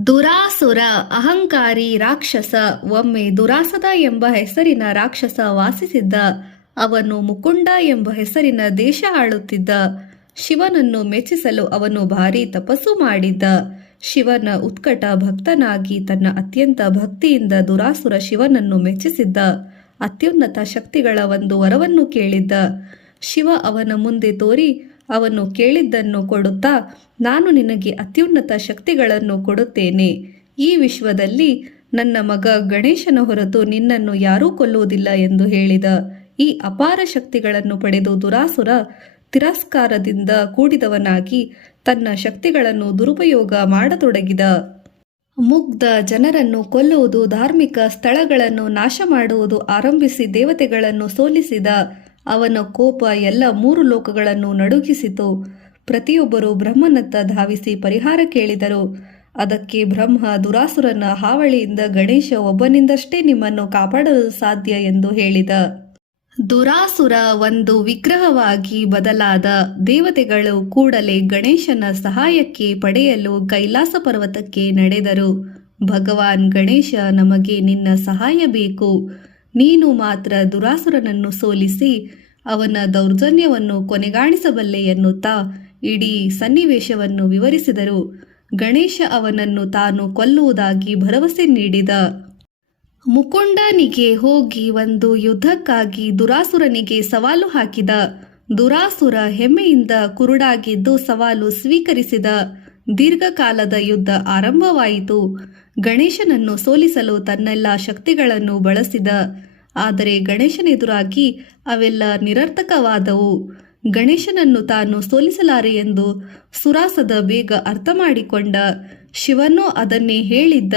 ದುರಾಸುರ ಅಹಂಕಾರಿ ರಾಕ್ಷಸ. ಒಮ್ಮೆ ದುರಾಸದ ಎಂಬ ಹೆಸರಿನ ರಾಕ್ಷಸ ವಾಸಿಸಿದ್ದ. ಅವನು ಮುಕುಂಡ ಎಂಬ ಹೆಸರಿನ ದೇಶ ಆಳುತ್ತಿದ್ದ. ಶಿವನನ್ನು ಮೆಚ್ಚಿಸಲು ಅವನು ಭಾರಿ ತಪಸ್ಸು ಮಾಡಿದ್ದ. ಶಿವನ ಉತ್ಕಟ ಭಕ್ತನಾಗಿ ತನ್ನ ಅತ್ಯಂತ ಭಕ್ತಿಯಿಂದ ದುರಾಸುರ ಶಿವನನ್ನು ಮೆಚ್ಚಿಸಿದ್ದ. ಅತ್ಯುನ್ನತ ಶಕ್ತಿಗಳ ಒಂದು ವರವನ್ನು ಕೇಳಿದ್ದ. ಶಿವ ಅವನ ಮುಂದೆ ತೋರಿ ಅವನು ಕೇಳಿದ್ದನ್ನು ಕೊಡುತ್ತಾ, ನಾನು ನಿನಗೆ ಅತ್ಯುನ್ನತ ಶಕ್ತಿಗಳನ್ನು ಕೊಡುತ್ತೇನೆ. ಈ ವಿಶ್ವದಲ್ಲಿ ನನ್ನ ಮಗ ಗಣೇಶನ ಹೊರತು ನಿನ್ನನ್ನು ಯಾರೂ ಕೊಲ್ಲುವುದಿಲ್ಲ ಎಂದು ಹೇಳಿದ. ಈ ಅಪಾರ ಶಕ್ತಿಗಳನ್ನು ಪಡೆದು ದುರಾಸುರ ತಿರಸ್ಕಾರದಿಂದ ಕೂಡಿದವನಾಗಿ ತನ್ನ ಶಕ್ತಿಗಳನ್ನು ದುರುಪಯೋಗ ಮಾಡತೊಡಗಿದ. ಮುಗ್ಧ ಜನರನ್ನು ಕೊಲ್ಲುವುದು, ಧಾರ್ಮಿಕ ಸ್ಥಳಗಳನ್ನು ನಾಶ ಮಾಡುವುದು ಆರಂಭಿಸಿ ದೇವತೆಗಳನ್ನು ಸೋಲಿಸಿದ. ಅವನ ಕೋಪ ಎಲ್ಲ 3 ಲೋಕಗಳನ್ನು ನಡುಗಿಸಿತು. ಪ್ರತಿಯೊಬ್ಬರು ಬ್ರಹ್ಮನತ್ತ ಧಾವಿಸಿ ಪರಿಹಾರ ಕೇಳಿದರು. ಅದಕ್ಕೆ ಬ್ರಹ್ಮ ದುರಾಸುರನ ಹಾವಳಿಯಿಂದ ಗಣೇಶ ಒಬ್ಬನಿಂದಷ್ಟೇ ನಿಮ್ಮನ್ನು ಕಾಪಾಡಲು ಸಾಧ್ಯ ಎಂದು ಹೇಳಿದ. ದುರಾಸುರ ಒಂದು ವಿಗ್ರಹವಾಗಿ ಬದಲಾದ. ದೇವತೆಗಳು ಕೂಡಲೇ ಗಣೇಶನ ಸಹಾಯಕ್ಕೆ ಪಡೆಯಲು ಕೈಲಾಸ ಪರ್ವತಕ್ಕೆ ನಡೆದರು. ಭಗವಾನ್ ಗಣೇಶ, ನಮಗೆ ನಿನ್ನ ಸಹಾಯ ಬೇಕು. ನೀನು ಮಾತ್ರ ದುರಾಸುರನನ್ನು ಸೋಲಿಸಿ ಅವನ ದೌರ್ಜನ್ಯವನ್ನು ಕೊನೆಗಾಣಿಸಬಲ್ಲೆ ಎನ್ನುತ್ತಾ ಇಡೀ ಸನ್ನಿವೇಶವನ್ನು ವಿವರಿಸಿದರು. ಗಣೇಶ ಅವನನ್ನು ತಾನು ಕೊಲ್ಲುವುದಾಗಿ ಭರವಸೆ ನೀಡಿದ. ಮುಕುಂಡನಿಗೆ ಹೋಗಿ ಒಂದು ಯುದ್ಧಕ್ಕಾಗಿ ದುರಾಸುರನಿಗೆ ಸವಾಲು ಹಾಕಿದ. ದುರಾಸುರ ಹೆಮ್ಮೆಯಿಂದ ಕುರುಡಾಗಿದ್ದು ಸವಾಲು ಸ್ವೀಕರಿಸಿದ. ದೀರ್ಘಕಾಲದ ಯುದ್ಧ ಆರಂಭವಾಯಿತು. ಗಣೇಶನನ್ನು ಸೋಲಿಸಲು ತನ್ನೆಲ್ಲ ಶಕ್ತಿಗಳನ್ನು ಬಳಸಿದ. ಆದರೆ ಗಣೇಶನೆದುರಾಗಿ ಅವೆಲ್ಲ ನಿರರ್ಥಕವಾದವು. ಗಣೇಶನನ್ನು ತಾನು ಸೋಲಿಸಲಾರೆ ಎಂದು ಸುರಾಸದ ಬೇಗ ಅರ್ಥ ಮಾಡಿಕೊಂಡ. ಶಿವನೂ ಅದನ್ನೇ ಹೇಳಿದ್ದ.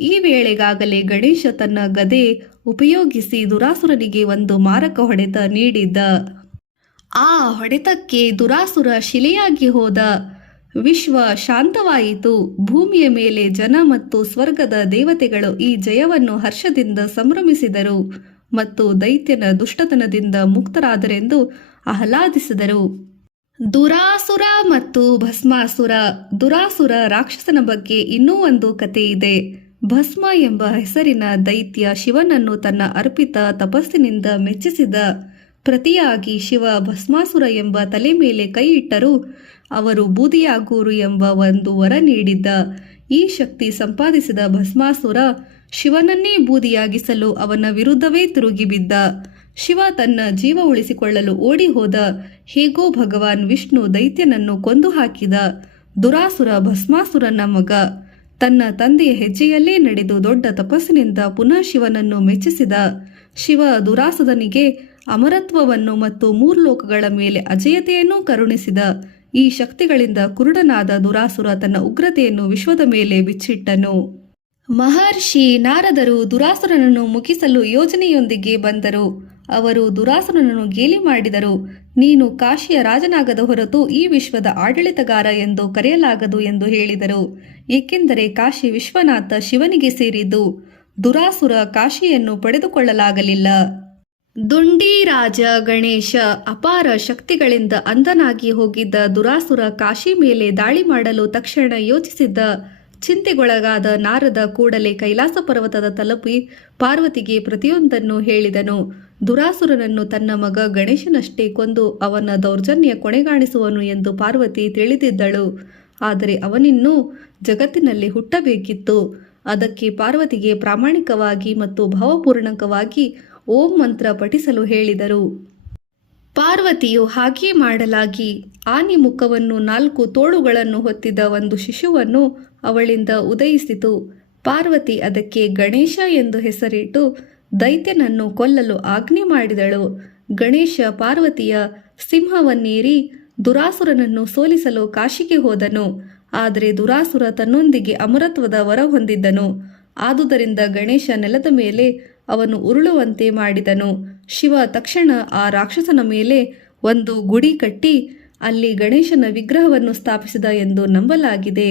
ಈ ವೇಳೆಗಾಗಲೇ ಗಣೇಶ ತನ್ನ ಗದೆ ಉಪಯೋಗಿಸಿ ದುರಾಸುರನಿಗೆ ಒಂದು ಮಾರಕ ಹೊಡೆತ ನೀಡಿದ್ದ. ಆ ಹೊಡೆತಕ್ಕೆ ದುರಾಸುರ ಶಿಲೆಯಾಗಿ ಹೋದ. ವಿಶ್ವ ಶಾಂತವಾಯಿತು. ಭೂಮಿಯ ಮೇಲೆ ಜನ ಮತ್ತು ಸ್ವರ್ಗದ ದೇವತೆಗಳು ಈ ಜಯವನ್ನು ಹರ್ಷದಿಂದ ಸಂಭ್ರಮಿಸಿದರು ಮತ್ತು ದೈತ್ಯನ ದುಷ್ಟತನದಿಂದ ಮುಕ್ತರಾದರೆಂದು ಆಹ್ಲಾದಿಸಿದರು. ದುರಾಸುರ ಮತ್ತು ಭಸ್ಮಾಸುರ. ದುರಾಸುರ ರಾಕ್ಷಸನ ಬಗ್ಗೆ ಇನ್ನೂ ಒಂದು ಕಥೆ ಇದೆ. ಭಸ್ಮ ಎಂಬ ಹೆಸರಿನ ದೈತ್ಯ ಶಿವನನ್ನು ತನ್ನ ಅರ್ಪಿತ ತಪಸ್ಸಿನಿಂದ ಮೆಚ್ಚಿಸಿದ. ಪ್ರತಿಯಾಗಿ ಶಿವ ಭಸ್ಮಾಸುರ ಎಂಬ ತಲೆ ಮೇಲೆ ಕೈ ಇಟ್ಟರೂ ಅವರು ಬೂದಿಯಾಗೂರು ಎಂಬ ಒಂದು ವರ ನೀಡಿದ್ದ. ಈ ಶಕ್ತಿ ಸಂಪಾದಿಸಿದ ಭಸ್ಮಾಸುರ ಶಿವನನ್ನೇ ಬೂದಿಯಾಗಿಸಲು ಅವನ ವಿರುದ್ಧವೇ ತಿರುಗಿ ಬಿದ್ದ. ಶಿವ ತನ್ನ ಜೀವ ಉಳಿಸಿಕೊಳ್ಳಲು ಓಡಿ ಹೋದ. ಹೇಗೋ ಭಗವಾನ್ ವಿಷ್ಣು ದೈತ್ಯನನ್ನು ಕೊಂದು ಹಾಕಿದ. ದುರಾಸುರ ಭಸ್ಮಾಸುರನ ಮಗ. ತನ್ನ ತಂದೆಯ ಹೆಜ್ಜೆಯಲ್ಲೇ ನಡೆದು ದೊಡ್ಡ ತಪಸ್ಸಿನಿಂದ ಪುನಃ ಶಿವನನ್ನು ಮೆಚ್ಚಿಸಿದ. ಶಿವ ದುರಾಸುರನಿಗೆ ಅಮರತ್ವವನ್ನು ಮತ್ತು 3 ಲೋಕಗಳ ಮೇಲೆ ಅಜೇಯತೆಯನ್ನು ಕರುಣಿಸಿದ. ಈ ಶಕ್ತಿಗಳಿಂದ ಕುರುಡನಾದ ದುರಾಸುರ ತನ್ನ ಉಗ್ರತೆಯನ್ನು ವಿಶ್ವದ ಮೇಲೆ ಬಿಚ್ಚಿಟ್ಟನು. ಮಹರ್ಷಿ ನಾರದರು ದುರಾಸುರನನ್ನು ಮುಗಿಸಲು ಯೋಜನೆಯೊಂದಿಗೆ ಬಂದರು. ಅವರು ದುರಾಸುರನನ್ನು ಗೇಲಿ ಮಾಡಿದರು. ನೀನು ಕಾಶಿಯ ರಾಜನಾಗದ ಹೊರತು ಈ ವಿಶ್ವದ ಆಡಳಿತಗಾರ ಎಂದು ಕರೆಯಲಾಗದು ಎಂದು ಹೇಳಿದರು. ಏಕೆಂದರೆ ಕಾಶಿ ವಿಶ್ವನಾಥ ಶಿವನಿಗೆ ಸೇರಿದ್ದು. ದುರಾಸುರ ಕಾಶಿಯನ್ನು ಪಡೆದುಕೊಳ್ಳಲಾಗಲಿಲ್ಲ. ದುಂಡಿರಾಜ ಗಣೇಶ. ಅಪಾರ ಶಕ್ತಿಗಳಿಂದ ಅಂಧನಾಗಿ ಹೋಗಿದ್ದ ದುರಾಸುರ ಕಾಶಿ ಮೇಲೆ ದಾಳಿ ಮಾಡಲು ತಕ್ಷಣ ಯೋಚಿಸಿದ್ದ. ಚಿಂತೆಗೊಳಗಾದ ನಾರದ ಕೂಡಲೇ ಕೈಲಾಸ ಪರ್ವತದ ತಲುಪಿ ಪಾರ್ವತಿಗೆ ಪ್ರತಿಯೊಂದನ್ನು ಹೇಳಿದನು. ದುರಾಸುರನನ್ನು ತನ್ನ ಮಗ ಗಣೇಶನಷ್ಟೇ ಕೊಂದು ಅವನ ದೌರ್ಜನ್ಯ ಕೊನೆಗಾಣಿಸುವನು ಎಂದು ಪಾರ್ವತಿ ತಿಳಿದಿದ್ದಳು. ಆದರೆ ಅವನಿನ್ನೂ ಜಗತ್ತಿನಲ್ಲಿ ಹುಟ್ಟಬೇಕಿತ್ತು. ಅದಕ್ಕೆ ಪಾರ್ವತಿಗೆ ಪ್ರಾಮಾಣಿಕವಾಗಿ ಮತ್ತು ಭಾವಪೂರ್ಣಕವಾಗಿ ಓಂ ಮಂತ್ರ ಪಠಿಸಲು ಹೇಳಿದರು. ಪಾರ್ವತಿಯು ಹಾಗೆ ಮಾಡಲಾಗಿ ಆನೆ ಮುಖವನ್ನು 4 ತೋಳುಗಳನ್ನು ಹೊತ್ತಿದ ಒಂದು ಶಿಶುವನ್ನು ಅವಳಿಂದ ಉದಯಿಸಿತು. ಪಾರ್ವತಿ ಅದಕ್ಕೆ ಗಣೇಶ ಎಂದು ಹೆಸರಿಟ್ಟು ದೈತ್ಯನನ್ನು ಕೊಲ್ಲಲು ಆಜ್ಞೆ ಮಾಡಿದಳು. ಗಣೇಶ ಪಾರ್ವತಿಯ ಸಿಂಹವನ್ನೇರಿ ದುರಾಸುರನನ್ನು ಸೋಲಿಸಲು ಕಾಶಿಗೆ ಹೋದನು. ಆದರೆ ದುರಾಸುರ ತನ್ನೊಂದಿಗೆ ಅಮರತ್ವದ ವರ ಹೊಂದಿದ್ದನು. ಆದುದರಿಂದ ಗಣೇಶ ನೆಲದ ಮೇಲೆ ಅವನು ಉರುಳುವಂತೆ ಮಾಡಿದನು. ಶಿವ ತಕ್ಷಣ ಆ ರಾಕ್ಷಸನ ಮೇಲೆ ಒಂದು ಗುಡಿ ಕಟ್ಟಿ ಅಲ್ಲಿ ಗಣೇಶನ ವಿಗ್ರಹವನ್ನು ಸ್ಥಾಪಿಸಿದ ಎಂದು ನಂಬಲಾಗಿದೆ.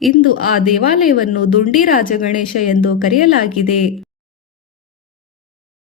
ಇಂದು ಆ ದೇವಾಲಯವನ್ನು ದುಂಡಿರಾಜ ಗಣೇಶ ಎಂದು ಕರೆಯಲಾಗಿದೆ.